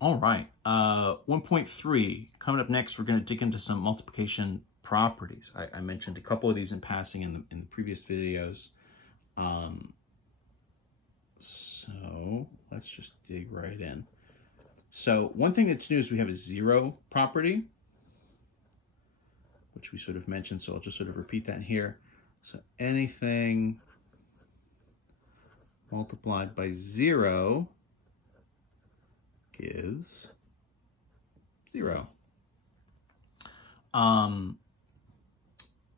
All right, 1.3, coming up next, we're going to dig into some multiplication properties. I mentioned a couple of these in passing in the previous videos. So let's just dig right in. So one thing that's new is we have a zero property, which we sort of mentioned, so I'll just sort of repeat that here. So anything multiplied by 0 gives 0.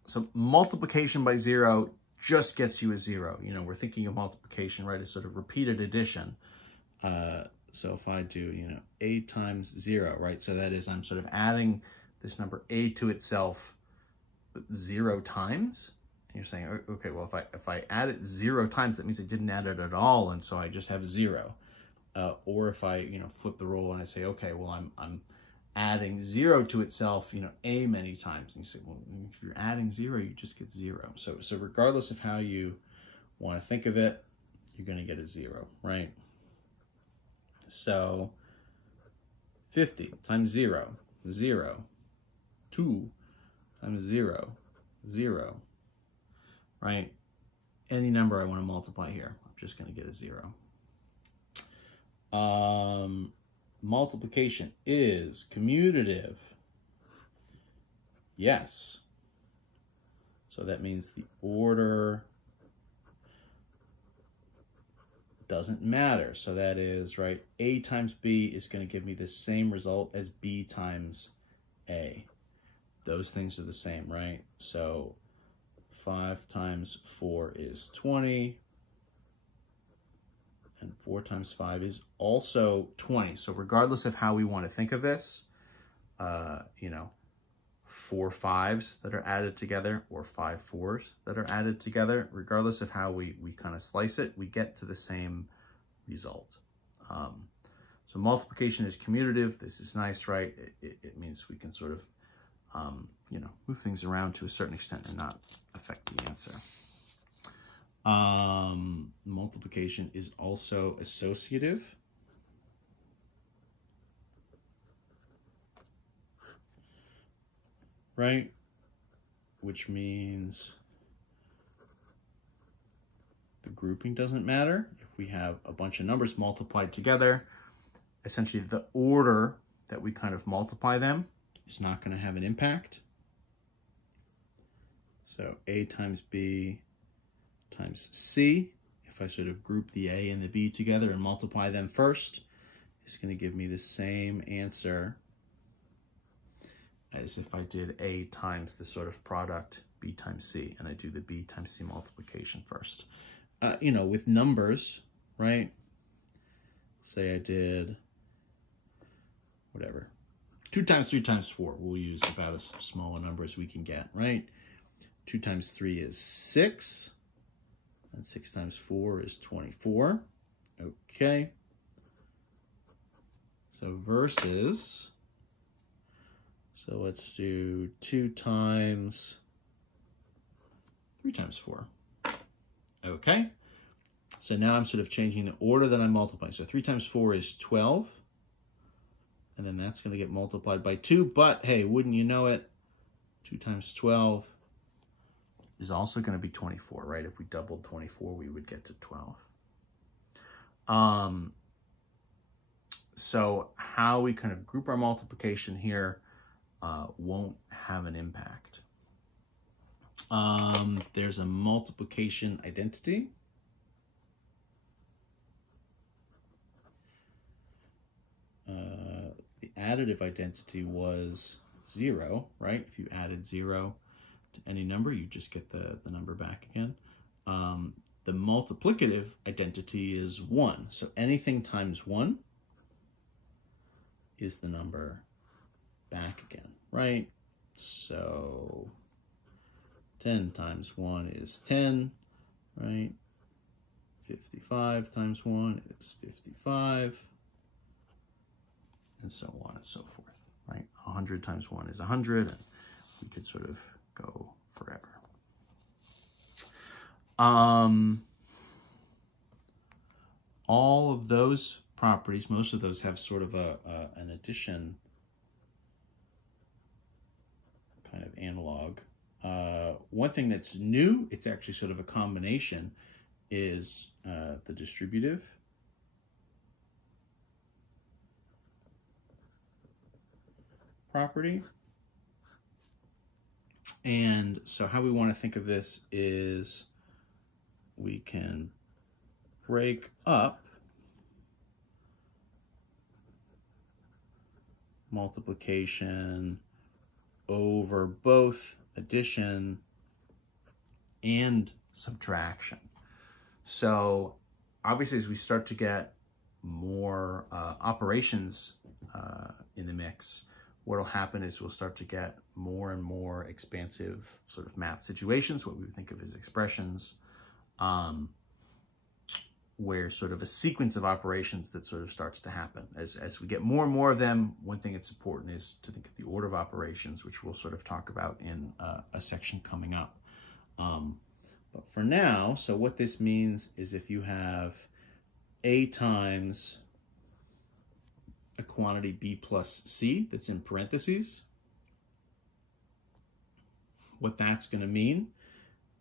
So multiplication by 0 just gets you a 0. You know, we're thinking of multiplication, right, as sort of repeated addition. So if I do, you know, a times 0, right, so that is I'm sort of adding this number a to itself 0 times. And you're saying, okay, well, if I add it 0 times, that means I didn't add it at all, and so I just have 0. Or if I, you know, flip the role and I say, okay, well, I'm adding 0 to itself, you know, a many times. And you say, well, if you're adding 0, you just get 0. So regardless of how you want to think of it, you're going to get a 0, right? So 50 times 0, 0. 2 times 0, 0. Right? Any number I want to multiply here, I'm just going to get a 0. Multiplication is commutative. Yes. So that means the order doesn't matter. So that is, right, a times b is going to give me the same result as b times a. Those things are the same, right? So 5 times 4 is 20. And 4 times 5 is also 20. So regardless of how we want to think of this, you know, 4 5s that are added together or 5 4s that are added together, regardless of how we kind of slice it, we get to the same result. So multiplication is commutative. This is nice, right? It means we can sort of, you know, move things around to a certain extent and not affect the answer. Multiplication is also associative. Right? Which means the grouping doesn't matter. If we have a bunch of numbers multiplied together, essentially the order that we kind of multiply them is not going to have an impact. So a times b times c, if I sort of group the a and the b together and multiply them first, is going to give me the same answer as if I did a times the sort of product b times c, and I do the b times c multiplication first. You know, with numbers, right? Say I did, whatever, 2 times 3 times 4. We'll use about as small a number as we can get, right? 2 times 3 is 6. And 6 times 4 is 24. Okay. So versus, so let's do 2 times 3 times 4. Okay. So now I'm sort of changing the order that I'm multiplying. So 3 times 4 is 12. And then that's going to get multiplied by 2. But hey, wouldn't you know it, 2 times 12 is also going to be 24, right? If we doubled 24, we would get to 12. So how we kind of group our multiplication here won't have an impact. There's a multiplication identity. The additive identity was 0, right? If you added 0 to any number, you just get the number back again. The multiplicative identity is 1. So anything times 1 is the number back again, right? So 10 times 1 is 10, right? 55 times 1 is 55, and so on and so forth, right? 100 times 1 is 100, and we could sort of go forever. All of those properties. Most of those have sort of an addition kind of analog. One thing that's new, it's actually sort of a combination, is the distributive. Property. And so how we want to think of this is we can break up multiplication over both addition and subtraction. So obviously as we start to get more operations in the mix, what will happen is we'll start to get more and more expansive sort of math situations, what we would think of as expressions, where sort of a sequence of operations that sort of starts to happen. As we get more and more of them, one thing that's important is to think of the order of operations, which we'll sort of talk about in a section coming up. But for now, so what this means is if you have A times a quantity B plus C that's in parentheses, what that's going to mean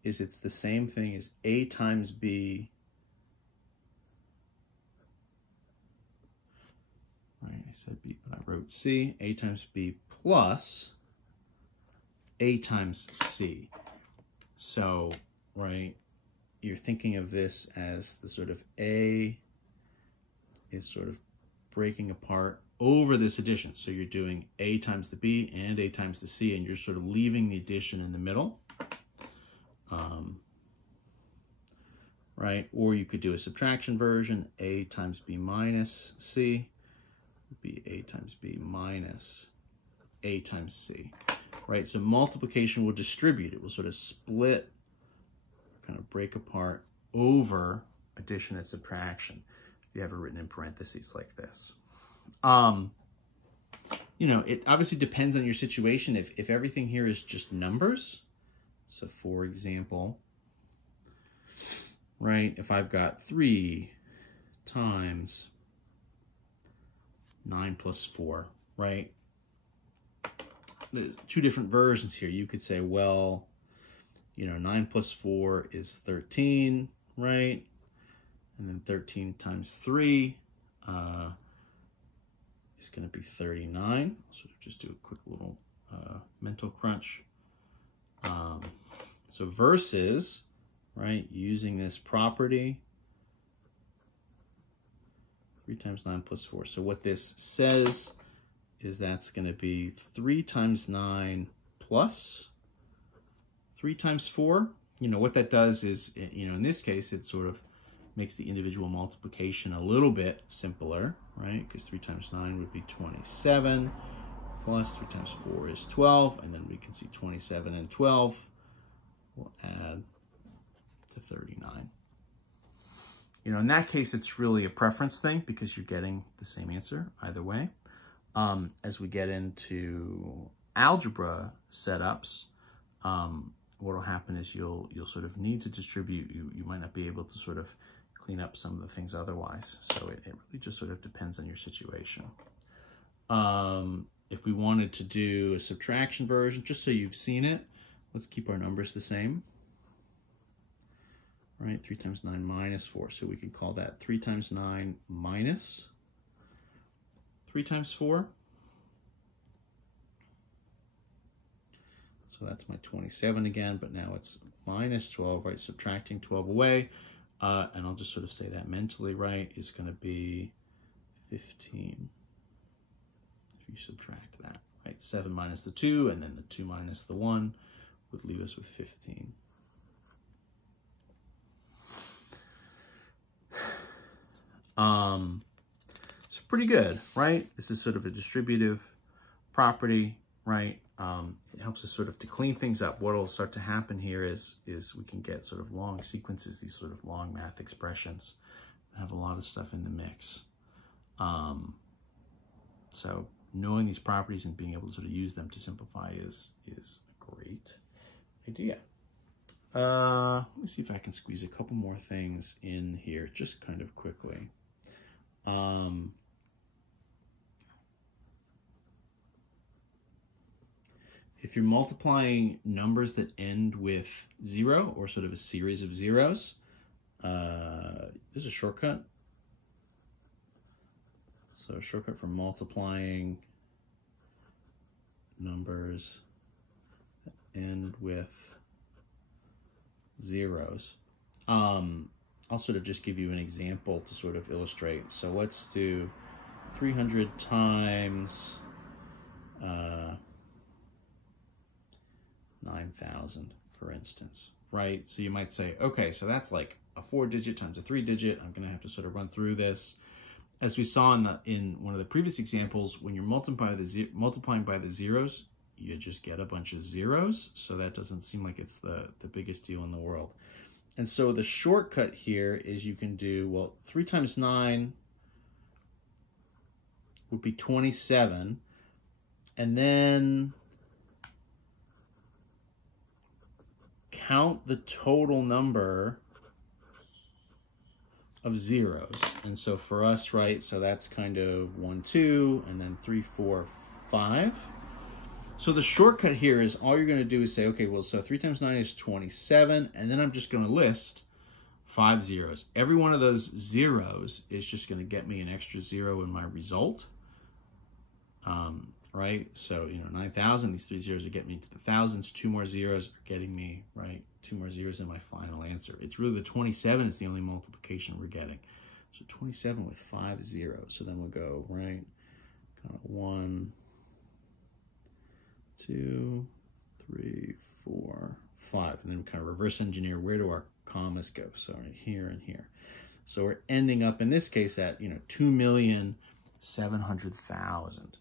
is it's the same thing as A times B, right, I said B, but I wrote C, A times B plus A times C. So, right, you're thinking of this as the sort of A is sort of breaking apart over this addition. So you're doing A times the B and A times the C, and you're sort of leaving the addition in the middle. Right? Or you could do a subtraction version. A times B minus C would be A times B minus A times C. Right? So multiplication will distribute. It will sort of split, kind of break apart over addition and subtraction. You have it written in parentheses like this. You know, it obviously depends on your situation. If everything here is just numbers, so for example, right, if I've got 3 times 9 plus 4, right? There's two different versions here. You could say, well, you know, 9 plus 4 is 13, right? And then 13 times 3 is going to be 39. So just do a quick little mental crunch. So versus, right, using this property, 3 times 9 plus 4. So what this says is that's going to be 3 times 9 plus 3 times 4. You know, what that does is, you know, in this case, it sort of makes the individual multiplication a little bit simpler, right? Because 3 times 9 would be 27, plus 3 times 4 is 12, and then we can see 27 and 12 will add to 39. You know, in that case, it's really a preference thing because you're getting the same answer either way. As we get into algebra setups, what will happen is you'll sort of need to distribute. You might not be able to sort of clean up some of the things otherwise. So it really just sort of depends on your situation. If we wanted to do a subtraction version, just so you've seen it, let's keep our numbers the same. Right, 3 times 9 minus 4. So we can call that 3 times 9 minus 3 times 4. So that's my 27 again, but now it's minus 12, right? Subtracting 12 away. And I'll just sort of say that mentally, right, is going to be 15 if you subtract that, right? 7 minus the 2, and then the 2 minus the 1 would leave us with 15. So pretty good, right? This is sort of a distributive property, right? It helps us sort of to clean things up. What will start to happen here is we can get sort of long sequences, these sort of long math expressions, have a lot of stuff in the mix. So knowing these properties and being able to sort of use them to simplify is a great idea. Let me see if I can squeeze a couple more things in here just kind of quickly. If you're multiplying numbers that end with 0 or sort of a series of zeros, there's a shortcut. So a shortcut for multiplying numbers that end with zeros. I'll sort of just give you an example to sort of illustrate. So let's do 300 times 9,000, for instance, right? So you might say, okay, so that's like a 4-digit times a 3-digit. I'm going to have to sort of run through this. As we saw in one of the previous examples, when you're multiplying by the zeros, you just get a bunch of zeros. So that doesn't seem like it's the biggest deal in the world. And so the shortcut here is you can do, well, 3 times 9 would be 27. And then count the total number of zeros. And so for us, right, so that's kind of 1, 2, and then 3, 4, 5. So the shortcut here is all you're going to do is say, okay, well, so 3 times 9 is 27, and then I'm just going to list 5 zeros. Every one of those zeros is just going to get me an extra 0 in my result. Right? So, 9,000, these 3 zeros are getting me into the thousands. 2 more zeros are getting me, right? 2 more zeros in my final answer. It's really the 27 is the only multiplication we're getting. So 27 with 5 zeros. So then we'll go, right? Kind of 1, 2, 3, 4, 5. And then we kind of reverse engineer, where do our commas go? So right here and here. So we're ending up in this case at, 2,700,000.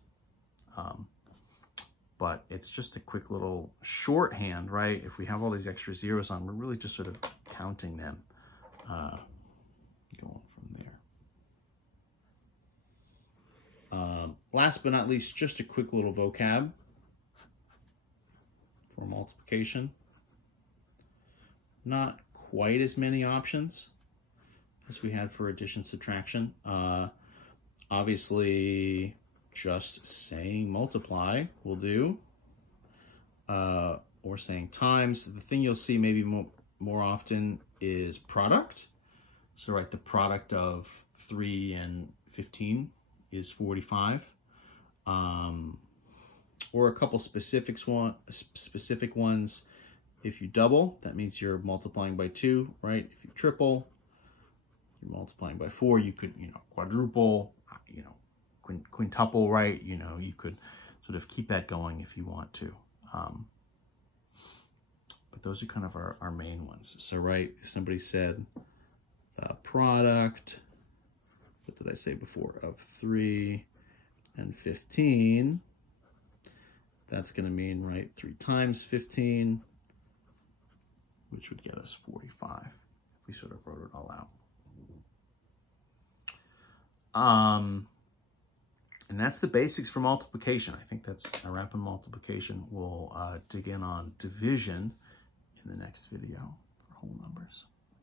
But it's just a quick little shorthand, right? If we have all these extra zeros on, we're really just sort of counting them, going from there. Last but not least, just a quick little vocab for multiplication. Not quite as many options as we had for addition, subtraction. Obviously, just saying multiply will do, or saying times. The thing you'll see maybe more often is product. So right, the product of 3 and 15 is 45. Or a couple specific ones. If you double, that means you're multiplying by 2, right? If you triple, you're multiplying by 4. You could, quadruple, quintuple, right? You could sort of keep that going if you want to. But those are kind of our main ones. So, right, somebody said product, what did I say before, of 3 and 15. That's going to mean, right, 3 times 15, which would get us 45 if we sort of wrote it all out. And that's the basics for multiplication. I think that's a wrap on multiplication. We'll dig in on division in the next video for whole numbers.